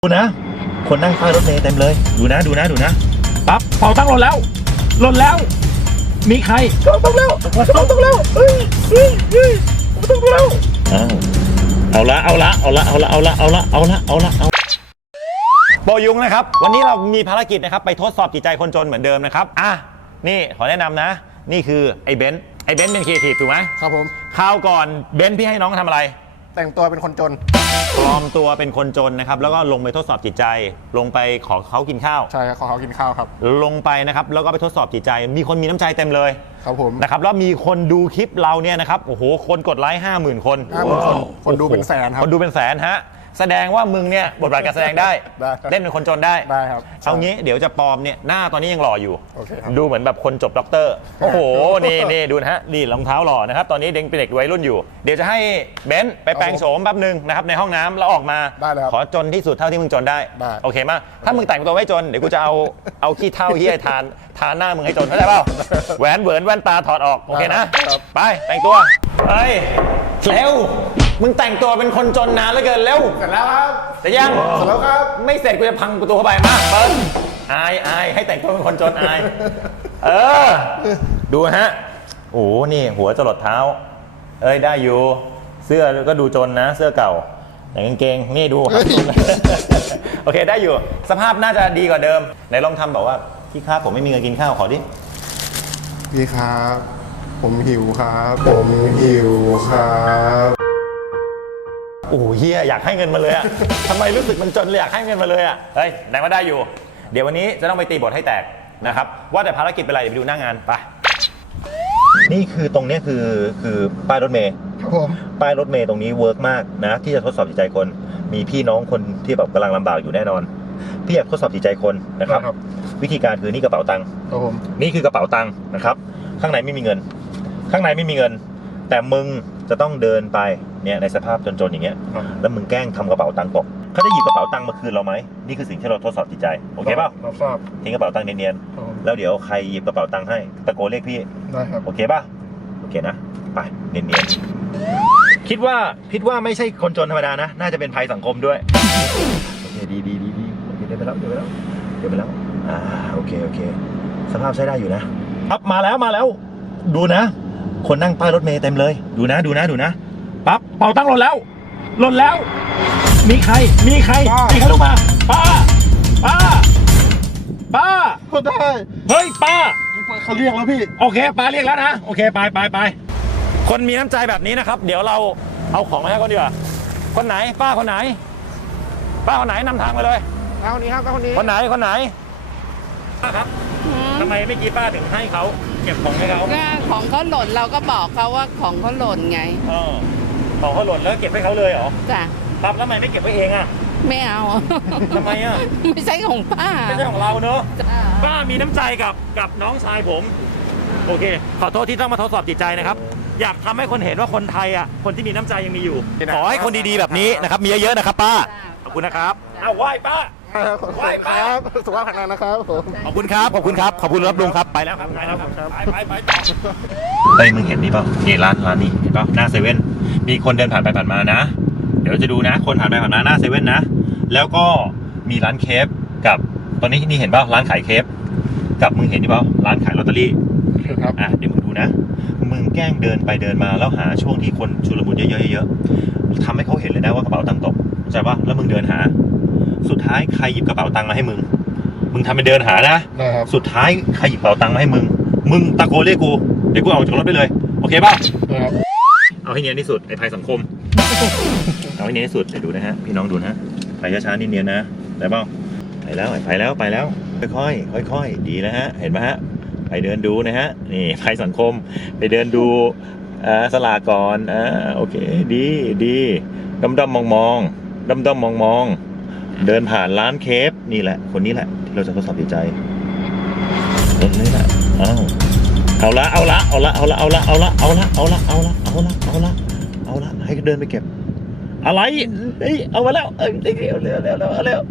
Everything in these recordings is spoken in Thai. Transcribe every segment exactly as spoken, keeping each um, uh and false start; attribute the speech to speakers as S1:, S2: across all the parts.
S1: ดูนะคนนั่งป้ายรถเมล์เต็มเลยดูนะดูนะดูนะปั๊บเป่าตั้งหล่นแล้วหล่นแล้วมีใครต้องต้องแล้วต้องต้องแล้วเฮ้ยเฮ้ยเฮ้ยต้องแล้วเอาละเอาละเอาละเอาละเอาละเอาละเอาละเอาละเอาโปยุงนะครับวันนี้เรามีภารกิจนะครับไปทดสอบจิตใจคนจนเหมือนเดิมนะครับอ่ะนี่ขอแนะนำนะนี่คือไอ้เบนซ์ไอ้เบนซ์เป็นครีเอทีฟถูกไหม
S2: ครับผม
S1: คราวก่อนเบนซ์พี่ให้น้องทำอะไร
S2: แต่งตัวเป็นคนจน
S1: ปลอมตัวเป็นคนจนนะครับแล้วก็ลงไปทดสอบจิตใจลงไปขอเขากินข้าว
S2: ใช่ครับขอเขากินข้าวครับ
S1: ลงไปนะครับแล้วก็ไปทดสอบจิตใจมีคนมีน้ำใจเต็มเลย
S2: ครับผม
S1: นะครับแล้วมีคนดูคลิปเราเนี่ยนะครับโอ้โหคนกดไลค์ห้าหมื่นคน
S2: ห้าหมื่นคนคนดูเป็นแสนครับ
S1: คนดูเป็นแสนฮะแสดงว่ามึงเนี่ยบทบาทการแสดงได้เล่นเป็นคนจนได้
S2: ได้ครับ
S1: เอางี้เดี๋ยวจะปลอมเนี่ยหน้าตอนนี้ยังหล่ออยู่
S2: ดู
S1: เหมือนแบบคนจบด็อกเตอร์โอ้โหนี่นี่ดูนะฮะนี่รองเท้าหล่อนะครับตอนนี้เด็กเป็นเด็กวัยรุ่นอยู่เดี๋ยวจะให้เบนซ์ไปแปลงโฉมแป๊บนึงนะครับในห้องน้ำแล้วออกมาขอจนที่สุดเท่าที่มึงจนได้โอเคมั้ยถ้ามึงแต่งตัวไว้จนเดี๋ยวกูจะเอาเอาขี้เท่าเหี้ยทานทานหน้ามึงให้จนเข้าใจเปล่าแหวนเหวินแว่นตาถอดออกโอเคนะไปแต่งตัวเฮ้ยเร็วมึงแต่งตัวเป็นคนจนนานเหลือเกินเร็ว
S2: เสร็จแล้วครับ
S1: แต่ยัง
S2: เสร็จแล้วครับ
S1: ไม่เสร็จกูจะพังประตูเข้าไปมาเปิดอายอายให้แต่งตัวเป็นคนจนอายเออดูฮะโอ้นี่หัวจรดเท้าเอ้ยได้อยู่เสื้อก็ดูจนนะเสื้อเก่าแต่กางเกงนี่ดูโอเคได้อยู่สภาพน่าจะดีกว่าเดิมไหนลองทำบอกว่าพี่ครับผมไม่มีเงินกินข้าวขอดิ
S2: พี่ครับผมหิวครับผมหิวครับ
S1: โอ้เฮียอยากให้เงินมาเลยอะทำไมรู้สึกมันจนเลยอยากให้เงินมาเลยอะเฮ้ยไหนว่าได้อยู่เดี๋ยววันนี้จะต้องไปตีบทให้แตกนะครับว่าแต่ภารกิจเป็นอะไรเดี๋ยวไปดูหน้างานไปนี่คือตรงนี้คือคือป้ายรถเมล์
S2: ครับผม
S1: ป้ายรถเมล์ตรงนี้เวิร์กมากนะที่จะทดสอบจิตใจคนมีพี่น้องคนที่แบบกำลังลำบากอยู่แน่นอนพี่อยากทดสอบจิตใจคนนะครับวิธีการคือนี่กระเป๋าตังค์
S2: ครับผม
S1: นี่คือกระเป๋าตังค์นะครับข้างในไม่มีเงินข้างในไม่มีเงินแต่มึงจะต้องเดินไปเนี่ยในสภาพจนๆอย่างเงี้ยแล้วมึงแกล้งทำกระเป๋าตังค์ตกเขาจะหยิบกระเป๋าตังค์มาคืนเราไหมนี่คือสิ่งที่เราทดสอบจิตใจโอเคป่ะ
S2: รับทราบ
S1: ทิ้งกระเป๋าตังค์เนียนๆแล้วเดี๋ยวใครหยิบกระเป๋าตังค์ให้ตะโกนเรียกพี่
S2: ได้ครับ
S1: โอเคป่ะโอเคนะไปเนียนๆคิดว่าคิดว่าไม่ใช่คนจนธรรมดานะน่าจะเป็นภัยสังคมด้วยโอเคดีดีดีดีโอเคเดินไปแล้วเดินไปแล้วเดินไปแล้วอ่าโอเคโอเคสภาพใช้ได้อยู่นะครับมาแล้วมาแล้วดูนะคนนั่งป้ายรถเมล์เต็มเลยดูนะดูนะดูนะปั๊บเป่าตั้งหล่นแล้วหล่นแล้วมีใครมีใครมีใครลงมาป้าป้าป้า
S2: ก็ได้
S1: เฮ้ยป้า
S2: เขาเรียกแล้วพี่
S1: โอเคป้าเรียกแล้วนะโอเคไปไปไปคนมีน้ำใจแบบนี้นะครับเดี๋ยวเราเอาของมาให้คนดีกว่าคนไหนป้าคนไหนป้าคนไหนนำทางไปเลย
S2: ป้าคนนี้ครับป้าคนนี้
S1: คนไหนคนไหนป้าครับทำไมไม่กี่ป้าถึงให้เขาเก็บของให้เขา
S3: ก็ของเขาหล่นเราก็บอกเขาว่าของเขาหล่นไง
S1: เออของเขาหล่นแล้วเก็บให้เขาเลยเหรอ
S3: จ้ะ
S1: ปั๊บแล้วทำไมไม่เก็บไว้เองอ่ะ
S3: ไม่เอา
S1: ทำไมอ่ะ
S3: ไม่ใช่ของป้า
S1: ไม่ใช่ของเราเนอะป้ามีน้ำใจกับกับน้องชายผมโอเคขอโทษที่ต้องมาทดสอบจิตใจนะครับอยากทำให้คนเห็นว่าคนไทยอ่ะคนที่มีน้ำใจยังมีอยู่ขอให้คนดีๆแบบนี้นะครับมีเยอะๆนะครับป้าขอบคุณนะครับเอาไหว้ป้าไหว้ป้า
S2: สุขภาพแข็งแรงนะครับผม
S1: ขอบคุณครับขอบคุณครับขอบคุณรับลุงครับไปแล้วครับไปแล้วครับไปไปไปต่อเฮ้ยมึงเห็นนี่เปล่านี่ร้านร้านนี้เห็นเปล่าหน้าเซเว่นมีคนเดินผ่านไปผ่านมานะเดี๋ยวจะดูนะคนผ่านไปผ่านมาหน้าเซเว่นนะแล้วก็มีร้านเคฟกับตอนนี้นี่เห็นเปล่าร้านขายเคฟกับมึงเห็นนี่เปล่าร้านขายลอตเตอรี่
S2: ครับ
S1: อ่ะเดี๋ยวมึงดูนะมึงแกล้งเดินไปเดินมาแล้วหาช่วงที่คนชุลมุนเยอะๆเยอะๆทำให้เขาเห็นเลยนะว่ากระเป๋าตังค์ตกเข้าใจป่ะแล้วมึงเดินหาสุดท้ายใครหยิบกระเป๋าตังค์มาให้มึงมึงทำเป็นเดินหานะสุดท้ายใครหยิบกระเป๋าตังค์มาให้มึงมึงตะโกนเรียกกูเดี๋ยวกูเอาจากรถไปเลยโอเคป่ะเอาให้เนียนที่สุดไอ้ภัยสังคมเอาให้เนียนที่สุดเดี๋ยวดูนะฮะพี่น้องดูนะไปช้าๆนิดเนียนนะได้ป่ะไปแล้วไปแล้วไปแล้วค่อยๆค่อยๆดีนะฮะเห็นไหมฮะไปเดินดูนะฮะนี่ภัยสังคมไปเดินดูอ่าสลากก่อนอ่าโอเคดีดีดำดำมองมองดำดำมองมองเดินผ่านร้านเคฟนี่แหละคนนี้แหละที่เราจะทดสอบจิตใจคนนี้แหละอ้าวเอาละเอาละเอาละเอาละเอาละเอาละเอาละเอาละเอาละเอาละเอาละเอาละให้เดินไปเก็บอะไรเฮ้ยเอามาแล้วเอ้ยเร็วเร็วเร็วเร็วเร็ว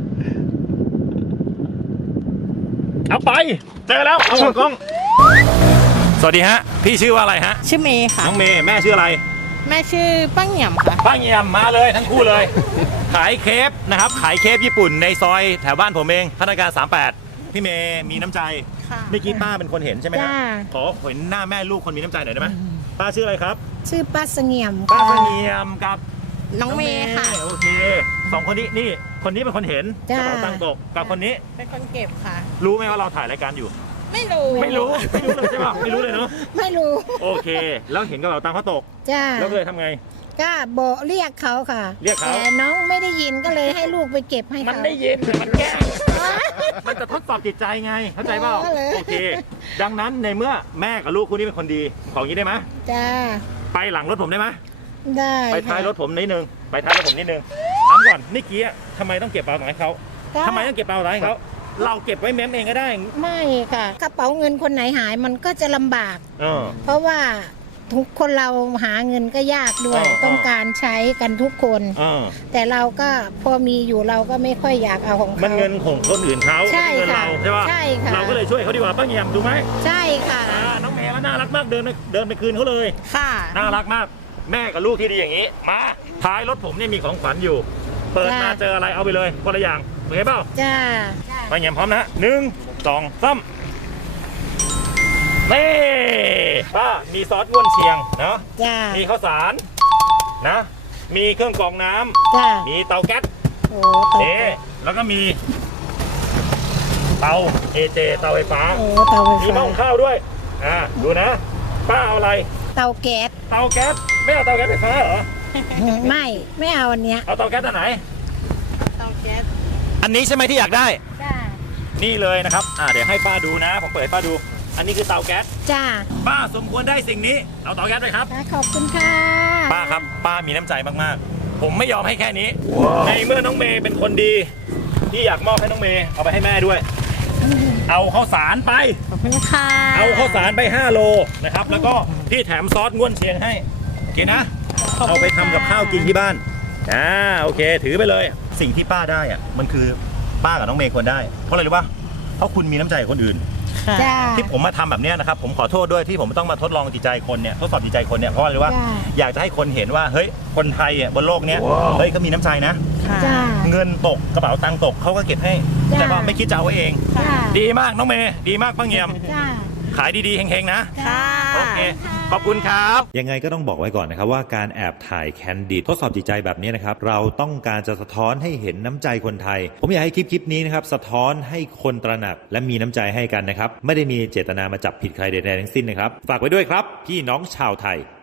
S1: เอาไปเจอแล้วเอากล้องสวัสดีฮะพี่ชื่อว่าอะไรฮะ
S3: ชื่อเมย์ค่ะ
S1: น้องเมย์แม่ชื่ออะไร
S3: แม่ชื่อป้าเงี่ยมค่ะ
S1: ป้าเงี่ยมมาเลยทั้งคู่เลยขายเคฟนะครับขายเคฟญี่ปุ่นในซอยแถวบ้านผมเองพัฒนาการสามสิบแปดพี่เมย์มีน้ำใจ
S4: ค่ะ
S1: เมื่อกี้ป้าเป็นคนเห็นใช่ไหมครับ
S4: จ้า
S1: ขอเห็นหน้าแม่ลูกคนมีน้ำใจหน่อยได้ไหมป้าชื่ออะไรครับ
S4: ชื่อป้าเสงี่ยม
S1: ป้า
S4: ค่ะ
S1: เสงี่ยมกับ
S4: น้องเมย์ค่ะ
S1: โอเคสองคนนี้นี่คนนี้เป็นคนเห็นก
S4: จ้า
S1: ระเป๋าตังค์ตกกับคนนี้
S4: เป็นคนเก็บค่ะ
S1: รู้ไหมว่าเราถ่ายรายการอยู่
S4: ไม่รู้
S1: ไม่รู้ไม่รู้เลยใช่ป่ะไม่รู้เลยเนาะ
S4: ไม่รู้
S1: โอเค แล้วเห็นกระเป๋าตังค์เขาตก
S4: จ้า
S1: แล้วเลยทำไง
S4: ก็บอกเรียกเขาค่ะ
S1: เรียกเขา
S4: แต่น้องไม่ได้ยินก็เลยให้ลูกไปเก็บให้
S1: มัน
S4: เขา
S1: ได้ยินแต่มันแกล้งมันจะทดสอบจิตใจไงเข้าใจเปล่า
S4: อ๋อเหรอ
S1: โอเค ดังนั้นในเมื่อแม่กับลูกคู่นี้เป็นคนดีของนี้ได้ไหม
S4: จ้า
S1: ไปหลังรถผมได้ไหม
S4: ได้
S1: ไปท้าย
S4: ค่ะ
S1: รถผมนิดนึงไปท้ายรถผมนิดนึงถามก่อนเมื่อกี้ทำไมต้องเก็บกระเป๋าตังค์ให้เขา
S4: ก็
S1: ทำไมต้องเก็บกระเป๋าตังค์ให้เขาเราเก็บไว้เม้มเองก็ได้
S4: ไม่ค่ะกระเป๋าเงินคนไหนหายมันก็จะลำบาก
S1: เออ
S4: เพราะว่าทุกคนเราหาเงินก็ยากด้วย
S1: อ๋อ
S4: ต้องการใช้กันทุกคน
S1: เออ
S4: แต่เราก็พอมีอยู่เราก็ไม่ค่อยอยากเอาของเขา
S1: มันเงินของคนอื่นเขา
S4: ใช่
S1: ไม่ใช่เงินเรา
S4: ค่ะ
S1: ใช่ป่ะ
S4: ใช่ค่ะ
S1: เราก็เลยช่วยเขาดีกว่าป้าเงียมดูไหม
S4: ใช่ค่ะ
S1: อ่าน้องเมย์ก็น่ารักมากเดินไปเดินไปคืนเขาเลย
S4: ค่ะ
S1: น่ารักมากแม่กับลูกที่ดีอย่างนี้ มาท้ายรถผมเนี่ยมีของขวัญอยู่ เปิดมาเจออะไรเอาไปเลยคนละอย่างโอเคเปล่า
S4: จ้า
S1: ป้าเงียมพร้อมนะหนึ่งสองสามนี่ป้ามีซอสง่วนเชียงเนาะ
S4: จ้า
S1: มีข้าวสารนะ มีเครื่องกรองน้ำ
S4: จ้า
S1: มีเตาแก๊ส
S4: โอ้เตา
S1: นี่แล้วก็มีเตา เอ เจ เตาไฟฟ้า
S4: โอ้เตาไฟ
S1: มีหม้อ
S4: ฟ้า
S1: หุงข้าวด้วย อ่า ดูนะ ป้าเอาอะไร
S4: เตาแก๊ส
S1: เตาแก๊ส ไม่เอาเตาแก๊สไฟฟ้าเหรอ
S4: ไม่ไม่เอาอันเนี้ย
S1: เอาเตาแก๊สอันไหน
S4: เตาแก๊ส
S1: อันนี้ใช่ไหมที่อยากได้
S4: จ้า
S1: นี่เลยนะครับ อ่า เดี๋ยวให้ป้าดูนะ ผมเปิดให้ป้าดู อันนี้คือเตาแก๊ส
S4: จ้า
S1: ป้าสมควรได้สิ่งนี้ เอาเตาแก๊สไปครับ
S4: ขอบคุณค่ะ
S1: ป้าครับ ป้ามีน้ำใจมากๆ ผมไม่ยอมให้แค่นี้ ในเมื่อน้องเมย์เป็นคนดี ที่อยากมอบให้น้องเมย์ เอาไปให้แม่ด้วย เอาข้าวสารไป
S4: ขอบคุณค่ะ
S1: เอาข้าวสารไปห้าโลนะครับ แล้วก็พี่แถมซอสง่วนเชียงให้โอเคนะ เอาไปทำกับข้าวกินที่บ้าน อ่า โอเค ถือไปเลย สิ่งที่ป้าได้อะมันคือป้ากับน้องเมย์ควรได้ เพราะอะไรรู้ป่ะ เพราะคุณมีน้ำใจกับคนอื่น
S4: จ้า
S1: ที่ผมมาทำแบบเนี้ยนะครับ ผมขอโทษด้วยที่ผมต้องมาทดลองจิตใจคนเนี่ย ทดสอบจิตใจคนเนี่ย เพราะอะไรรู้ป่ะ
S4: จ้า
S1: อยากจะให้คนเห็นว่า เฮ้ย คนไทยอ่ะบนโลกเนี้ย เฮ้ยเขามีน้ำใจนะ
S4: จ้า
S1: เงินตกกระเป๋าตังค์ตกเขาก็เก็บให้
S4: จ้า
S1: แต่ว่าไม่คิดจะเอาไว้เอง
S4: จ้า
S1: ดีมากน้องเมย์ดีมากป้าเงียม
S4: จ้า
S1: ขายดีๆเฮงๆนะ
S4: ค่ะ
S1: โอเค ขอบคุณครับ ยังไงก็ต้องบอกไว้ก่อนนะครับว่าการแอบถ่ายแคนดิดทดสอบจิตใจแบบนี้นะครับ เราต้องการจะสะท้อนให้เห็นน้ำใจคนไทย ผมอยากให้คลิปคลิปนี้นะครับสะท้อนให้คนตระหนักและมีน้ำใจให้กันนะครับ ไม่ได้มีเจตนามาจับผิดใครใดๆทั้งสิ้นนะครับ ฝากไว้ด้วยครับ พี่น้องชาวไทย